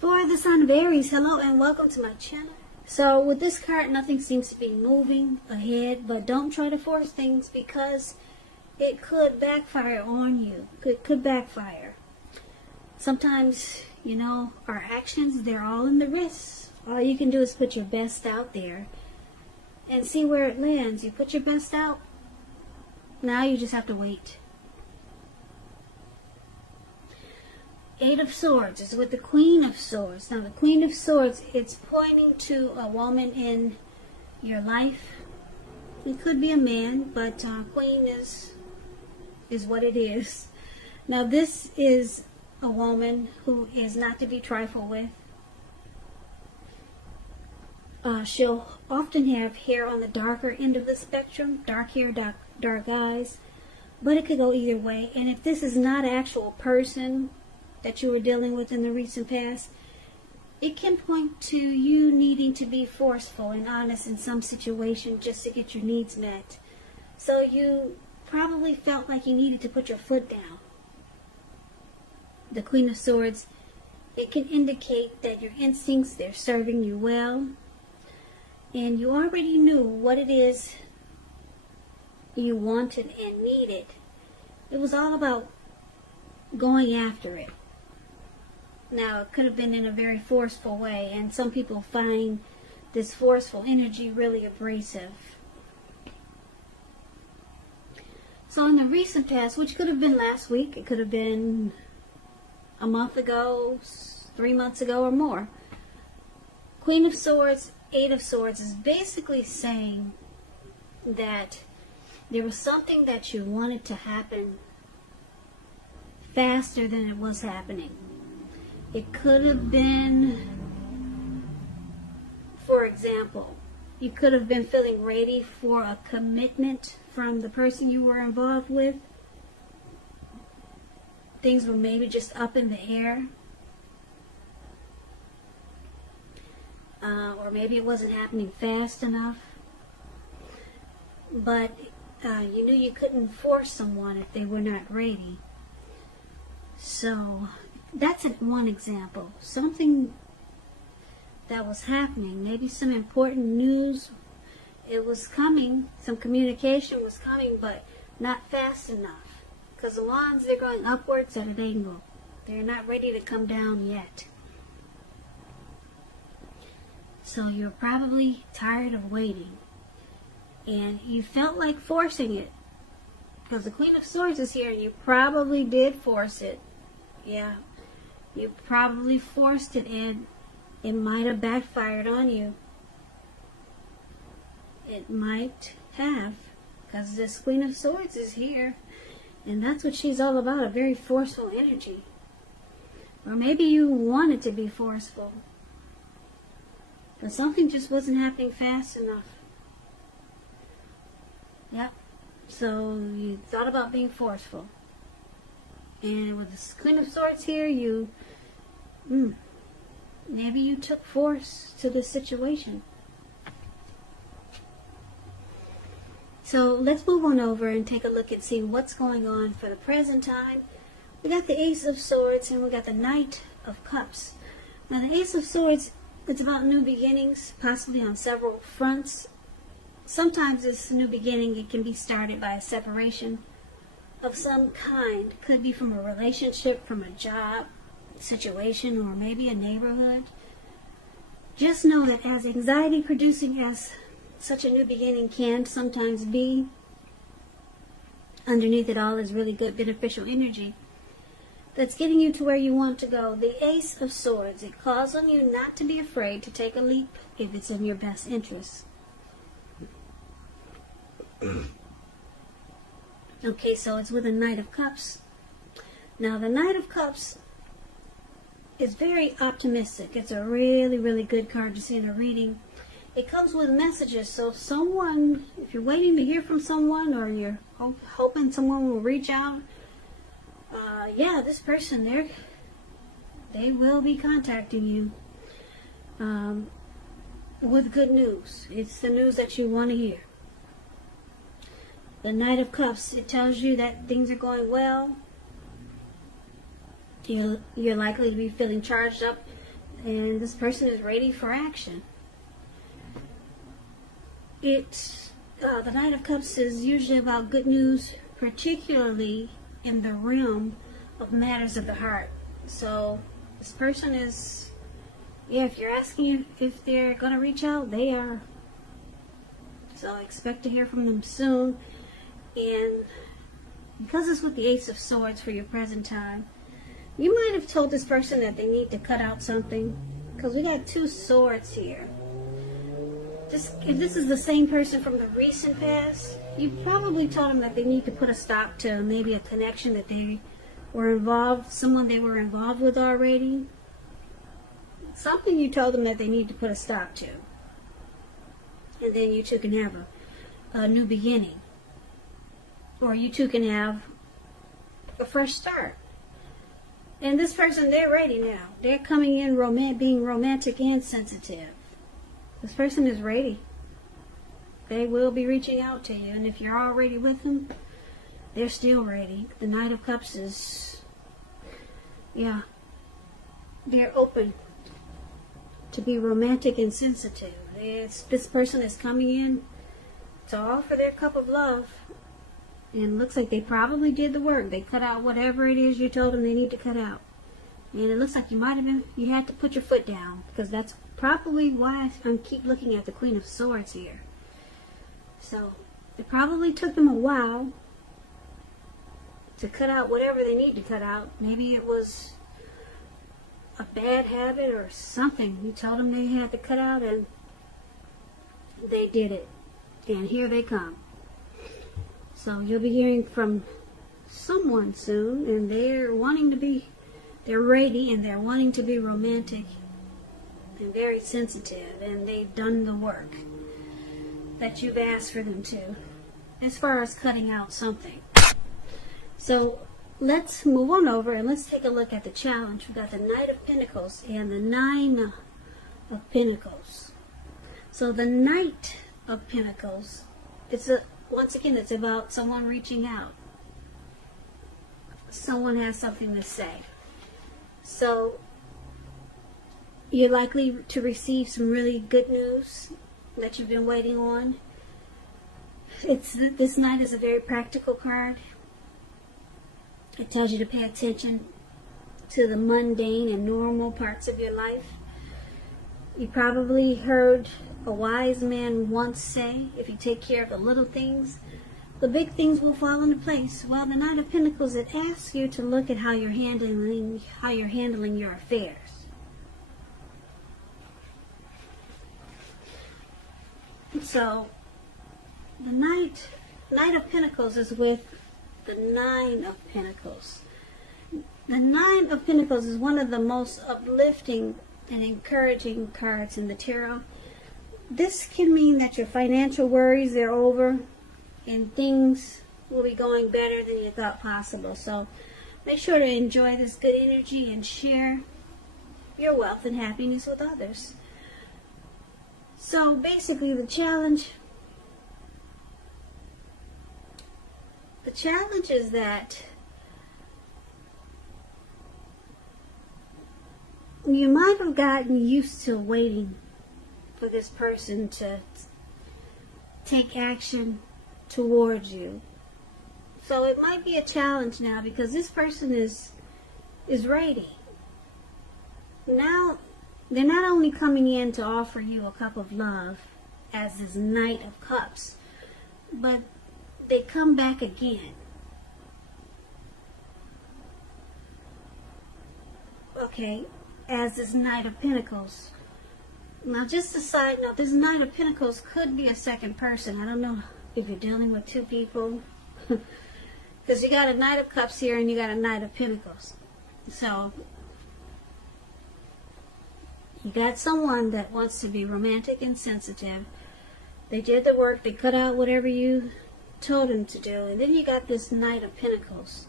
For the sign of Aries, hello and welcome to my channel. So with this card, nothing seems to be moving ahead, but don't try to force things because it could backfire on you. It could backfire. Sometimes, you know, our actions, they're all in the wrists. All you can do is put your best out there and see where it lands. You put your best out, now you just have to wait. Eight of Swords is with the Queen of Swords. Now the Queen of Swords, it's pointing to a woman in your life. It could be a man, but Queen is what it is. Now this is a woman who is not to be trifled with. She'll often have hair on the darker end of the spectrum, dark hair, dark eyes, but it could go either way. And if this is not an actual person that you were dealing with in the recent past, it can point to you needing to be forceful and honest in some situation just to get your needs met. So you probably felt like you needed to put your foot down. The Queen of Swords, it can indicate that your instincts, they're serving you well, and you already knew what it is you wanted and needed. It was all about going after it. Now, it could have been in a very forceful way, and some people find this forceful energy really abrasive. So in the recent past, which could have been last week, it could have been a month ago, 3 months ago, or more, Queen of Swords, Eight of Swords is basically saying that there was something that you wanted to happen faster than it was happening. It could have been, for example, you could have been feeling ready for a commitment from the person you were involved with. Things were maybe just up in the air. Or maybe it wasn't happening fast enough. But you knew you couldn't force someone if they were not ready. So that's one example. Something that was happening, maybe some important news, it was coming, some communication was coming, but not fast enough. Because the wands, they're going upwards at an angle. They're not ready to come down yet. So you're probably tired of waiting. And you felt like forcing it. Because the Queen of Swords is here, and you probably did force it. Yeah. You probably forced it, and it might have backfired on you. It might have, because this Queen of Swords is here, and that's what she's all about, a very forceful energy. Or maybe you wanted to be forceful, but something just wasn't happening fast enough. Yep. So you thought about being forceful. And with this Queen of Swords here, maybe you took force to this situation. So let's move on over and take a look and see what's going on for the present time. We got the Ace of Swords and we got the Knight of Cups. Now the Ace of Swords, it's about new beginnings, possibly on several fronts. Sometimes this new beginning, it can be started by a separation of some kind. Could be from a relationship, from a job situation, or maybe a neighborhood. Just know that as anxiety producing as such a new beginning can sometimes be, underneath it all is really good beneficial energy that's getting you to where you want to go. The Ace of Swords, it calls on you not to be afraid to take a leap if it's in your best interest. Okay, so it's with a Knight of Cups. Now the Knight of Cups is very optimistic. It's a really, really good card to see in a reading. It comes with messages, so someone, if you're waiting to hear from someone, or you're hoping someone will reach out, yeah, this person, they will be contacting you with good news. It's the news that you want to hear. The Knight of Cups, it tells you that things are going well. You're likely to be feeling charged up and this person is ready for action. The Knight of Cups is usually about good news, particularly in the realm of matters of the heart. So this person is, if you're asking if they're going to reach out, they are. So expect to hear from them soon. And because it's with the Ace of Swords for your present time, you might have told this person that they need to cut out something, because we got 2 swords here. If this is the same person from the recent past, you probably told them that they need to put a stop to maybe a connection that they were involved, someone they were involved with already. Something you told them that they need to put a stop to. And then you two can have a new beginning. Or you two can have a fresh start. And this person, they're ready now. They're coming in being romantic and sensitive. This person is ready. They will be reaching out to you. And if you're already with them, they're still ready. The Knight of Cups is, they're open to be romantic and sensitive. This person is coming in to offer their cup of love. And it looks like they probably did the work. They cut out whatever it is you told them they need to cut out. And it looks like you had to put your foot down, because that's probably why I keep looking at the Queen of Swords here. So it probably took them a while to cut out whatever they need to cut out. Maybe it was a bad habit or something you told them they had to cut out, and they did it. And here they come. So you'll be hearing from someone soon, and they're ready, and they're wanting to be romantic and very sensitive, and they've done the work that you've asked for them to, as far as cutting out something. So let's move on over and let's take a look at the challenge. We've got the Knight of Pentacles and the 9 of Pentacles. So the Knight of Pentacles, once again, it's about someone reaching out. Someone has something to say. So you're likely to receive some really good news that you've been waiting on. This Knight is a very practical card. It tells you to pay attention to the mundane and normal parts of your life. You probably heard a wise man once say, if you take care of the little things, the big things will fall into place. Well, the Knight of Pentacles, it asks you to look at how you're handling your affairs. So the Knight of Pentacles is with the 9 of Pentacles. The 9 of Pentacles is one of the most uplifting and encouraging cards in the tarot. This can mean that your financial worries are over and things will be going better than you thought possible. So make sure to enjoy this good energy and share your wealth and happiness with others. So basically the challenge is that you might have gotten used to waiting for this person to take action towards you. So it might be a challenge now, because this person is ready. Now they're not only coming in to offer you a cup of love as this Knight of Cups, but they come back again. Okay, as this Knight of Pentacles. Now, just a side note, this Knight of Pentacles could be a second person. I don't know if you're dealing with 2 people. Because you got a Knight of Cups here and you got a Knight of Pentacles. So you got someone that wants to be romantic and sensitive. They did the work. They cut out whatever you told them to do. And then you got this Knight of Pentacles.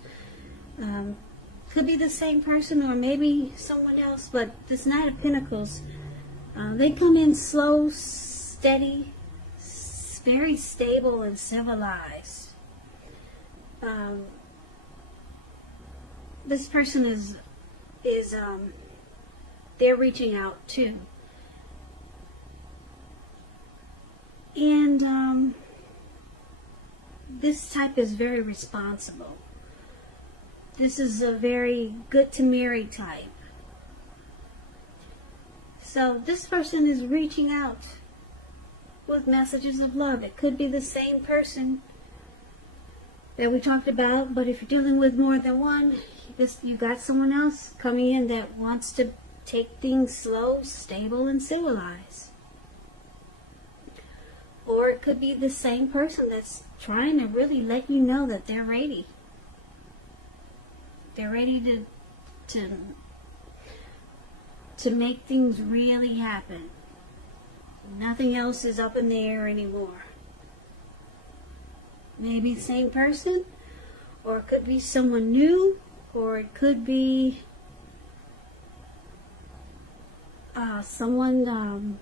Could be the same person or maybe someone else. But this Knight of Pentacles, they come in slow, steady, very stable and civilized. This person is they're reaching out too. And this type is very responsible. This is a very good to marry type. So this person is reaching out with messages of love. It could be the same person that we talked about, but if you're dealing with more than one, you got someone else coming in that wants to take things slow, stable, and civilized. Or it could be the same person that's trying to really let you know that they're ready. They're ready to make things really happen. Nothing else is up in the air anymore. Maybe the same person, or it could be someone new, or it could be someone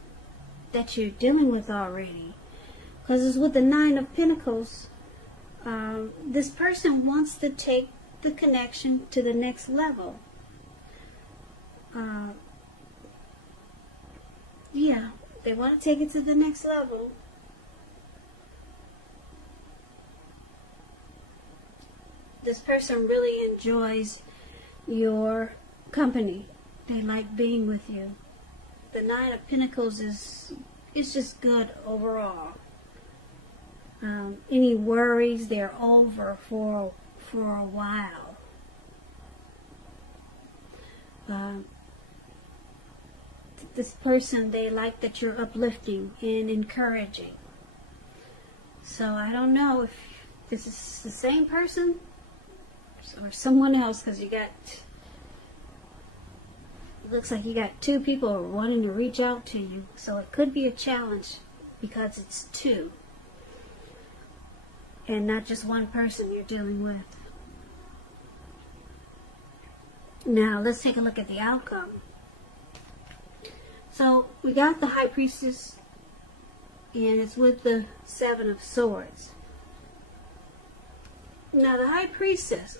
that you're dealing with already. Because it's with the Nine of Pentacles. This person wants to take the connection to the next level. Yeah, they want to take it to the next level. This person really enjoys your company. They like being with you. The Nine of Pentacles is just good overall. Any worries, they're over for a while. This person, they like that you're uplifting and encouraging. So I don't know if this is the same person or someone else, because it looks like you got two people wanting to reach out to you. So it could be a challenge because it's two and not just one person you're dealing with. Now let's take a look at the outcome. So we got the High Priestess, and it's with the Seven of Swords. Now the High Priestess,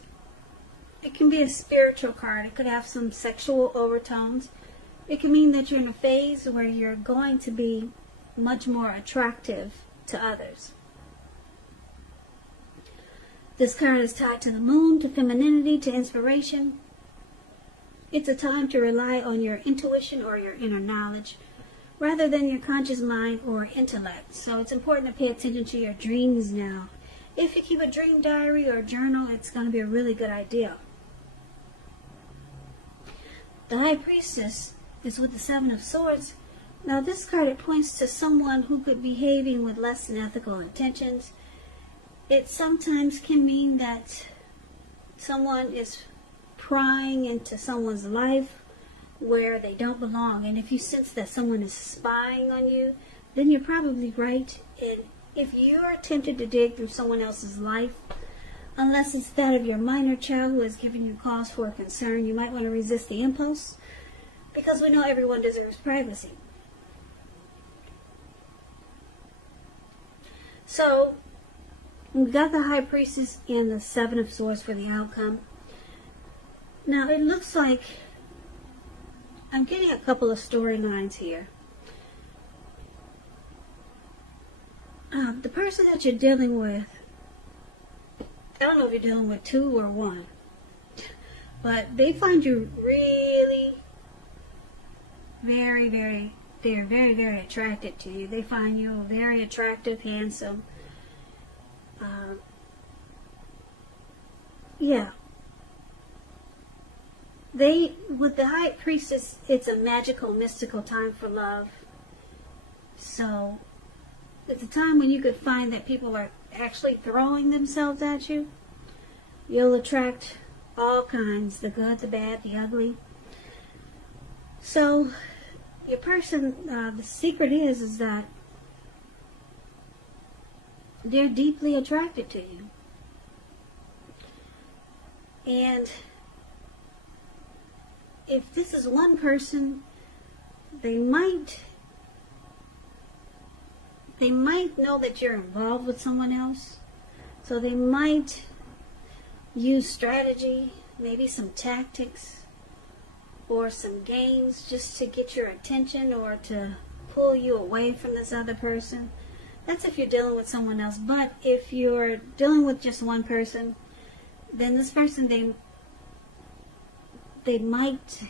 it can be a spiritual card. It could have some sexual overtones. It can mean that you're in a phase where you're going to be much more attractive to others. This card is tied to the moon, to femininity, to inspiration. It's a time to rely on your intuition or your inner knowledge rather than your conscious mind or intellect. So it's important to pay attention to your dreams now. If you keep a dream diary or journal, it's going to be a really good idea. The High Priestess is with the Seven of Swords. Now this card, it points to someone who could be behaving with less than ethical intentions. It sometimes can mean that someone is prying into someone's life where they don't belong. And if you sense that someone is spying on you, then you're probably right. And if you're tempted to dig through someone else's life, unless it's that of your minor child who has given you cause for concern, you might want to resist the impulse, because we know everyone deserves privacy. So we got the High Priestess and the Seven of Swords for the outcome. Now it looks like I'm getting a couple of storylines here. The person that you're dealing with, I don't know if you're dealing with two or one, but they find you really they're very, very attracted to you. They find you very attractive, handsome. Yeah. With the High Priestess, it's a magical, mystical time for love. So it's a time when you could find that people are actually throwing themselves at you. You'll attract all kinds, the good, the bad, the ugly. So your person, the secret is that they're deeply attracted to you. And if this is one person, they might know that you're involved with someone else. So they might use strategy, maybe some tactics, or some games just to get your attention or to pull you away from this other person. That's if you're dealing with someone else. But if you're dealing with just one person, then this person, they might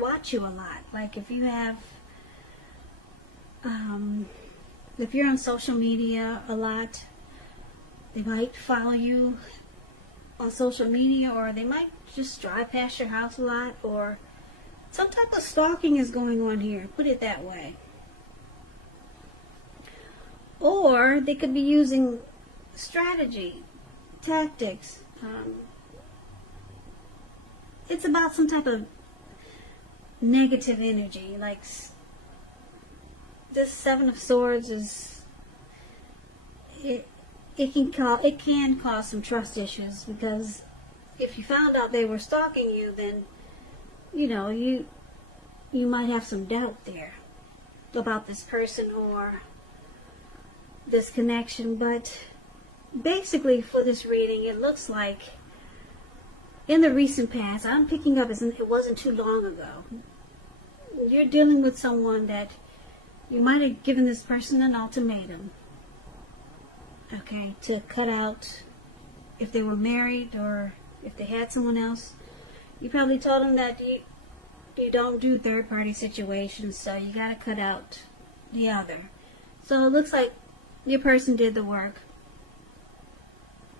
watch you a lot. Like if you have if you're on social media a lot, they might follow you on social media, or they might just drive past your house a lot, or some type of stalking is going on here, put it that way. Or they could be using strategy, tactics. It's about some type of negative energy. Like this Seven of Swords is, it can cause some trust issues, because if you found out they were stalking you, then you might have some doubt there about this person or this connection. But basically for this reading, it looks like in the recent past, I'm picking up as it wasn't too long ago, you're dealing with someone that you might have given this person an ultimatum, okay, to cut out, if they were married or if they had someone else. You probably told them that you don't do third-party situations, so you got to cut out the other. So it looks like your person did the work.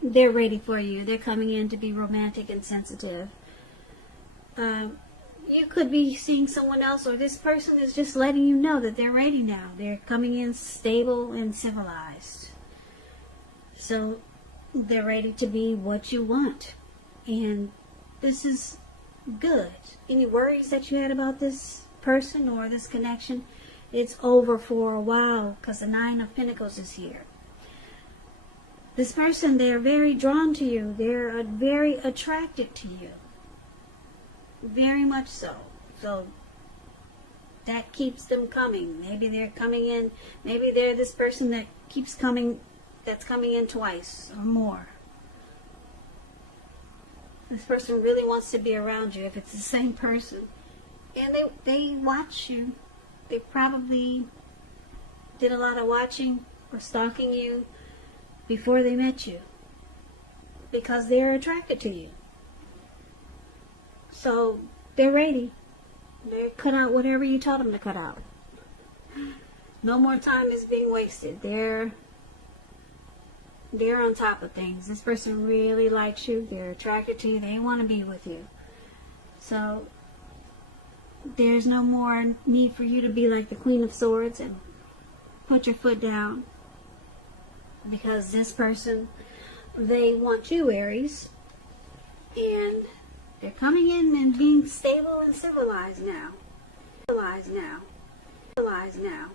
They're ready for you. They're coming in to be romantic and sensitive. You could be seeing someone else, or this person is just letting you know that they're ready now. They're coming in stable and civilized. So they're ready to be what you want. And this is good. Any worries that you had about this person or this connection, it's over for a while, because the Nine of Pentacles is here. This person, they're very drawn to you. They're very attracted to you. Very much so. So that keeps them coming. Maybe they're coming in. Maybe they're this person that keeps coming, that's coming in twice or more. This person really wants to be around you if it's the same person. And they watch you. They probably did a lot of watching or stalking you before they met you, because they're attracted to you. So they're ready. They cut out whatever you told them to cut out. No more time is being wasted. They're on top of things. This person really likes you. They're attracted to you. They want to be with you. So there's no more need for you to be like the Queen of Swords and put your foot down, because this person, they want you, Aries, and they're coming in and being stable and civilized now. Civilized now. Civilized now.